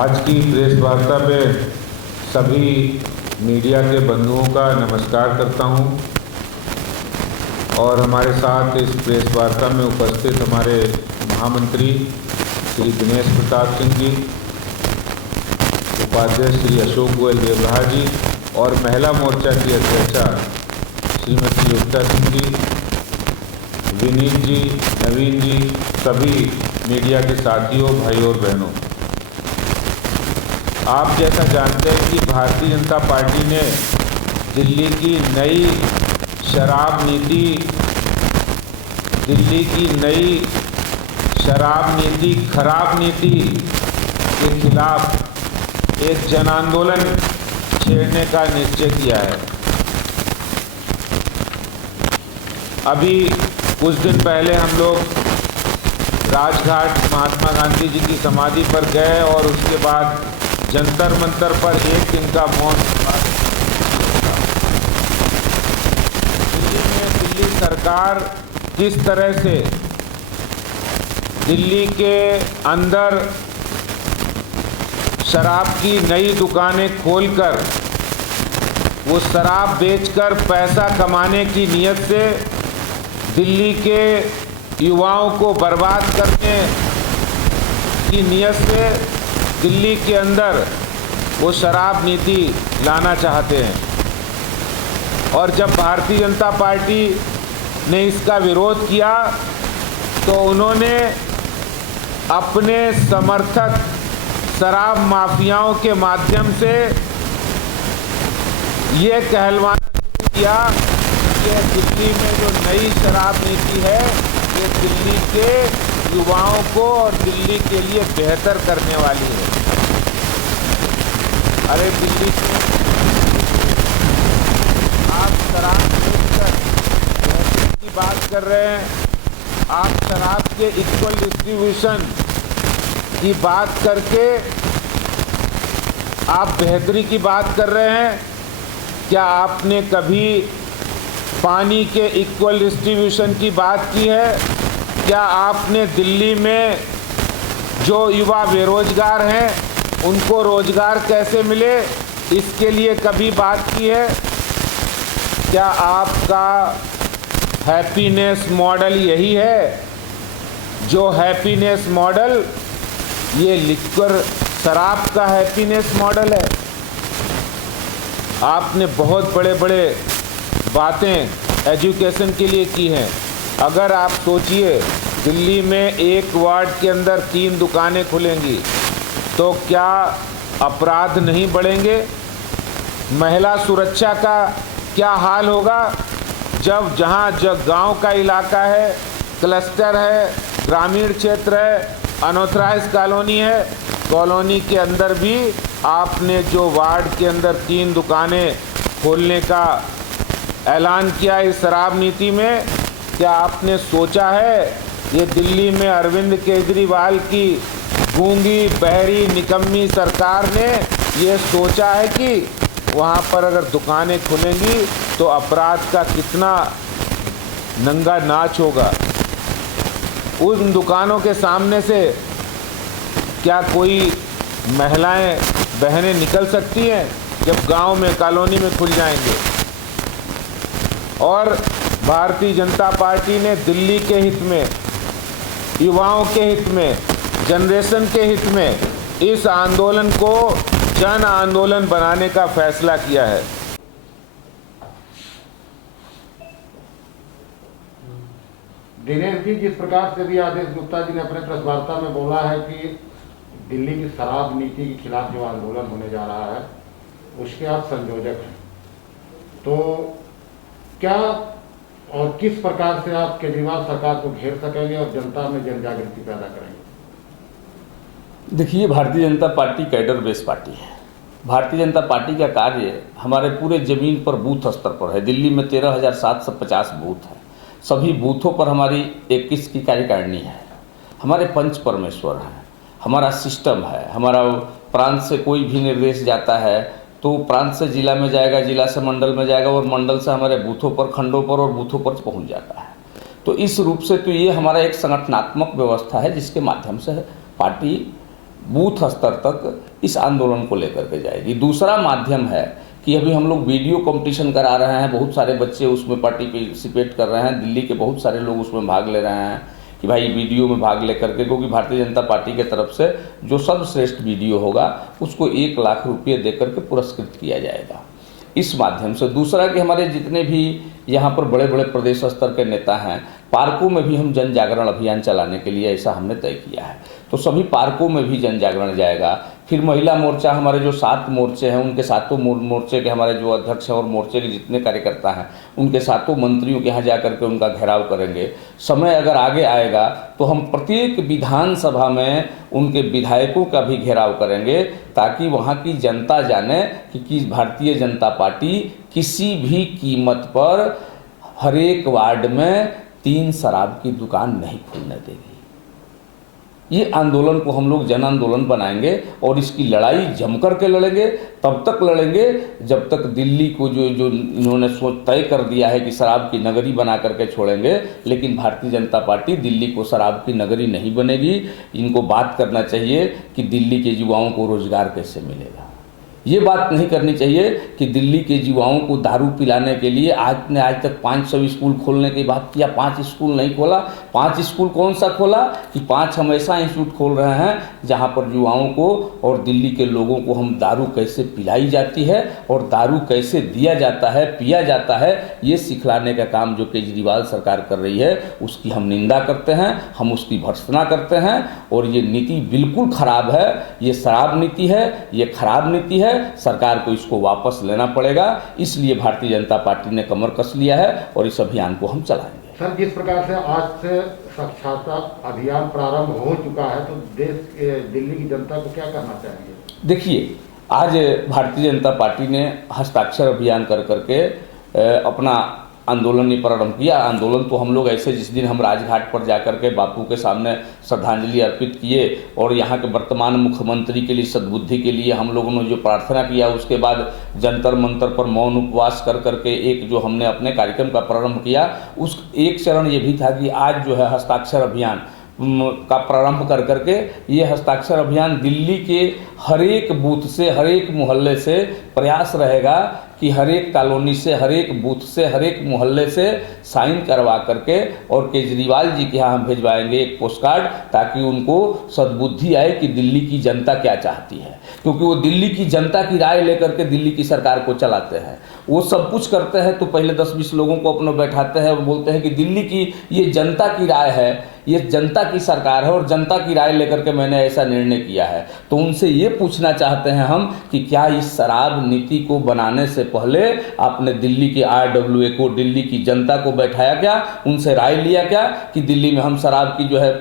आज की प्रेस वार्ता में सभी मीडिया के बंधुओं का नमस्कार करता हूं और हमारे साथ इस प्रेस वार्ता में उपस्थित हमारे महामंत्री श्री दिनेश प्रताप सिंह जी, उपाध्यक्ष श्री अशोक गोयल देवराहा जी और महिला मोर्चा की अध्यक्षा श्रीमती योगिता सिंह जी, विनीत जी, नवीन जी, सभी मीडिया के साथियों, भाइयों और बहनों, आप जैसा जानते हैं कि भारतीय जनता पार्टी ने दिल्ली की नई शराब नीति, खराब नीति के खिलाफ एक जन आंदोलन छेड़ने का निश्चय किया है। अभी कुछ दिन पहले हम लोग राजघाट महात्मा गांधी जी की समाधि पर गए और उसके बाद जंतर मंतर पर एक दिन का मौन। दिल्ली में दिल्ली सरकार किस तरह से दिल्ली के अंदर शराब की नई दुकानें खोलकर वो शराब बेचकर पैसा कमाने की नियत से दिल्ली के युवाओं को बर्बाद करने की नियत से दिल्ली के अंदर वो शराब नीति लाना चाहते हैं। और जब भारतीय जनता पार्टी ने इसका विरोध किया तो उन्होंने अपने समर्थक शराब माफियाओं के माध्यम से ये कहलवाना शुरू किया कि दिल्ली में जो नई शराब नीति है ये दिल्ली के युवाओं को और दिल्ली के लिए बेहतर करने वाली है। अरे दिल्ली में आप शराब बेचकर बेहतरी की बात कर रहे हैं, आप शराब के इक्वल डिस्ट्रीब्यूशन की बात करके आप बेहतरी की बात कर रहे हैं। क्या आपने कभी पानी के इक्वल डिस्ट्रीब्यूशन की बात की है? क्या आपने दिल्ली में जो युवा बेरोजगार हैं उनको रोजगार कैसे मिले इसके लिए कभी बात की है? क्या आपका हैप्पीनेस मॉडल यही है? जो हैप्पीनेस मॉडल ये लिखकर शराब का हैप्पीनेस मॉडल है। आपने बहुत बड़े बड़े बातें एजुकेशन के लिए की हैं। अगर आप सोचिए दिल्ली में एक वार्ड के अंदर 3 दुकानें खुलेंगी तो क्या अपराध नहीं बढ़ेंगे? महिला सुरक्षा का क्या हाल होगा जब जहां गांव का इलाका है, क्लस्टर है, ग्रामीण क्षेत्र है, अनऑथराइज्ड कॉलोनी है, कॉलोनी के अंदर भी आपने जो वार्ड के अंदर 3 दुकानें खोलने का ऐलान किया इस शराब नीति में, क्या आपने सोचा है ये दिल्ली में अरविंद केजरीवाल की गूंगी बहरी निकम्मी सरकार ने ये सोचा है कि वहाँ पर अगर दुकानें खुलेंगी तो अपराध का कितना नंगा नाच होगा? उन दुकानों के सामने से क्या कोई महिलाएं बहनें निकल सकती हैं जब गांव में कॉलोनी में खुल जाएंगे? और भारतीय जनता पार्टी ने दिल्ली के हित में, युवाओं के हित में, जनरेशन के हित में इस आंदोलन को जन आंदोलन बनाने का फैसला किया है। दिनेश जी, जिस प्रकार से भी आदेश गुप्ता जी ने अपने प्रेस वार्ता में बोला है कि दिल्ली की शराब नीति के खिलाफ जो आंदोलन होने जा रहा है उसके आप संयोजक हैं, तो क्या और किस प्रकार से आप केजरीवाल सरकार को घेर सकेंगे और जनता में जन जागृति पैदा करेंगे? देखिए, Bharatiya Janata party cadre base party है। भारतीय जनता पार्टी का कार्य हमारे पूरे ज़मीन पर बूथ स्तर पर है। दिल्ली में 13,750 बूथ हैं। सभी बूथों पर हमारी 21 की कार्यकारिणी है। हमारे पंच परमेश्वर हैं, हमारा सिस्टम है। हमारा प्रांत से कोई भी निर्देश जाता है तो प्रांत से जिला में जाएगा, जिला से मंडल में जाएगा और मंडल से हमारे बूथों पर, खंडों पर और बूथों पर पहुंच जाता है। तो इस रूप से तो ये हमारा एक संगठनात्मक व्यवस्था है जिसके माध्यम से पार्टी बूथ स्तर तक इस आंदोलन को लेकर के जाएगी। दूसरा माध्यम है कि अभी हम लोग वीडियो कंपटीशन करा रहे हैं, बहुत सारे बच्चे उसमें पार्टिसिपेट कर रहे हैं, दिल्ली के बहुत सारे लोग उसमें भाग ले रहे हैं कि भाई वीडियो में भाग ले करके, क्योंकि भारतीय जनता पार्टी के तरफ से जो सर्वश्रेष्ठ वीडियो होगा उसको 1 लाख रुपये दे करके पुरस्कृत किया जाएगा इस माध्यम से। दूसरा कि हमारे जितने भी यहाँ पर बड़े बड़े प्रदेश स्तर के नेता हैं, पार्कों में भी हम जन जागरण अभियान चलाने के लिए ऐसा हमने तय किया है, तो सभी पार्कों में भी जन जागरण जाएगा। फिर महिला मोर्चा, हमारे जो 7 मोर्चे हैं उनके 7 मोर्चे के हमारे जो अध्यक्ष हैं और मोर्चे के जितने कार्यकर्ता हैं उनके 7 मंत्रियों के यहाँ जा करके उनका घेराव करेंगे। समय अगर आगे आएगा तो हम प्रत्येक विधानसभा में उनके विधायकों का भी घेराव करेंगे, ताकि वहाँ की जनता जाने कि भारतीय जनता पार्टी किसी भी कीमत पर हर एक वार्ड में 3 शराब की दुकान नहीं खुलने देगी। ये आंदोलन को हम लोग जन आंदोलन बनाएंगे और इसकी लड़ाई जम करके लड़ेंगे। तब तक लड़ेंगे जब तक दिल्ली को जो इन्होंने सोच तय कर दिया है कि शराब की नगरी बना करके छोड़ेंगे, लेकिन भारतीय जनता पार्टी दिल्ली को शराब की नगरी नहीं बनेगी। इनको बात करना चाहिए कि दिल्ली के युवाओं को रोजगार कैसे मिलेगा। ये बात नहीं करनी चाहिए कि दिल्ली के युवाओं को दारू पिलाने के लिए आज तक 500 स्कूल खोलने की बात किया, 5 स्कूल नहीं खोला। 5 स्कूल कौन सा खोला कि 5 हम ऐसा इंस्टीट्यूट खोल रहे हैं जहां पर युवाओं को और दिल्ली के लोगों को हम दारू कैसे पिलाई जाती है और दारू कैसे दिया जाता है, पिया जाता है, ये सिखलाने का काम जो केजरीवाल सरकार कर रही है उसकी हम निंदा करते हैं, हम उसकी भर्त्सना करते हैं। और ये नीति बिल्कुल खराब है, ये शराब नीति है, ये खराब नीति है। सरकार को इसको वापस लेना पड़ेगा, इसलिए भारतीय जनता पार्टी ने कमर कस लिया है और इस अभियान को हम चलाएंगे। सर, जिस प्रकार से आज से साक्षरता अभियान प्रारंभ हो चुका है, तो दिल्ली की जनता को क्या करना चाहेंगे? देखिए, आज भारतीय जनता पार्टी ने हस्ताक्षर अभियान कर करके अपना आंदोलन प्रारंभ किया। आंदोलन तो हम लोग ऐसे, जिस दिन हम राजघाट पर जाकर के बापू के सामने श्रद्धांजलि अर्पित किए और यहाँ के वर्तमान मुख्यमंत्री के लिए सद्बुद्धि के लिए हम लोगों ने जो प्रार्थना किया, उसके बाद जंतर मंतर पर मौन उपवास कर करके एक जो हमने अपने कार्यक्रम का प्रारंभ किया, उस एक चरण ये भी था कि आज जो है हस्ताक्षर अभियान का प्रारंभ कर करके ये हस्ताक्षर अभियान दिल्ली के हर एक बूथ से, हर एक मोहल्ले से प्रयास रहेगा कि हर एक कॉलोनी से, हर एक बूथ से, हर एक मोहल्ले से साइन करवा करके और केजरीवाल जी के यहाँ हम भिजवाएंगे एक पोस्ट कार्ड, ताकि उनको सद्बुद्धि आए कि दिल्ली की जनता क्या चाहती है। क्योंकि वो दिल्ली की जनता की राय लेकर के दिल्ली की सरकार को चलाते हैं। वो सब कुछ करते हैं तो पहले 10-20 लोगों को अपने बैठाते हैं और बोलते हैं कि दिल्ली की ये जनता की राय है, ये जनता की सरकार है और जनता की राय लेकर के मैंने ऐसा निर्णय किया है। तो उनसे ये पूछना चाहते हैं हम कि क्या इस शराब नीति को बनाने से पहले आपने दिल्ली के RWA को, दिल्ली की जनता को बैठाया क्या, उनसे राय लिया क्या कि दिल्ली में हम शराब की जो है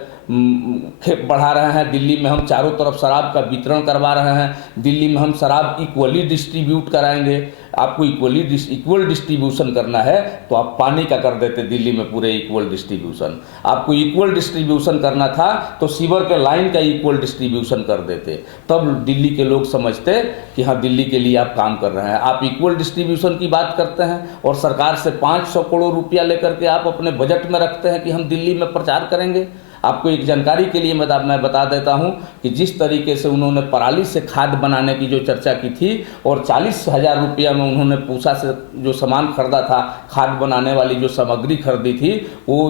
खेप बढ़ा रहे हैं, दिल्ली में हम चारों तरफ शराब का वितरण करवा रहे हैं, दिल्ली में हम शराब इक्वली डिस्ट्रीब्यूट कराएंगे। आपको इक्वल डिस्ट्रीब्यूशन करना है तो आप पानी का कर देते दिल्ली में पूरे इक्वल डिस्ट्रीब्यूशन। आपको इक्वल डिस्ट्रीब्यूशन करना था तो सीवर के लाइन का इक्वल डिस्ट्रीब्यूशन कर देते, तब दिल्ली के लोग समझते कि हाँ दिल्ली के लिए आप काम कर रहे हैं। आप इक्वल डिस्ट्रीब्यूशन की बात करते हैं और सरकार से 500 करोड़ रुपया लेकर के आप अपने बजट में रखते हैं कि हम दिल्ली में प्रचार करेंगे। आपको एक जानकारी के लिए मैं बता देता हूं कि जिस तरीके से उन्होंने पराली से खाद बनाने की जो चर्चा की थी और 40,000 रुपया में उन्होंने पूसा से जो सामान खरीदा था, खाद बनाने वाली जो सामग्री खरीदी थी, वो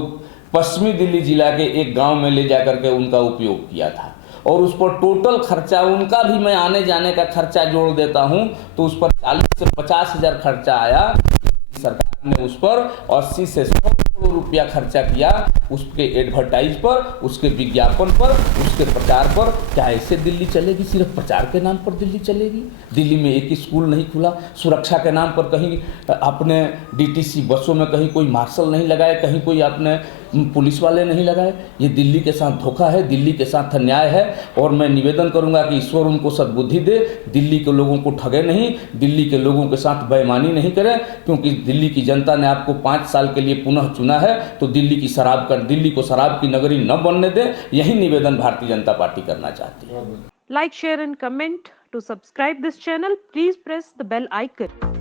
पश्चिमी दिल्ली जिला के एक गांव में ले जाकर के उनका उपयोग किया था और उस पर टोटल खर्चा उनका भी मैं आने जाने का खर्चा जोड़ देता हूं तो उस पर 40 से 50,000 खर्चा आया। सरकार ने उस पर 80 से 100 करोड़ रुपया खर्चा किया उसके एडवर्टाइज पर, उसके विज्ञापन पर, उसके प्रचार पर। क्या ऐसे दिल्ली चलेगी? सिर्फ प्रचार के नाम पर दिल्ली चलेगी? दिल्ली में एक स्कूल नहीं खुला, सुरक्षा के नाम पर कहीं अपने DTC बसों में कहीं कोई मार्शल नहीं लगाए, कहीं कोई अपने पुलिस वाले नहीं लगाए। ये दिल्ली के साथ धोखा है, दिल्ली के साथ अन्याय है और मैं निवेदन करूंगा कि ईश्वर उनको सद्बुद्धि दे, दिल्ली के लोगों को ठगे नहीं, दिल्ली के लोगों के साथ बेईमानी नहीं करें। क्योंकि दिल्ली की जनता ने आपको 5 साल के लिए पुनः चुना है, तो दिल्ली को शराब की नगरी न बनने दे। यही निवेदन भारतीय जनता पार्टी करना चाहती है। Like, share and comment. To subscribe this channel, please press the bell icon.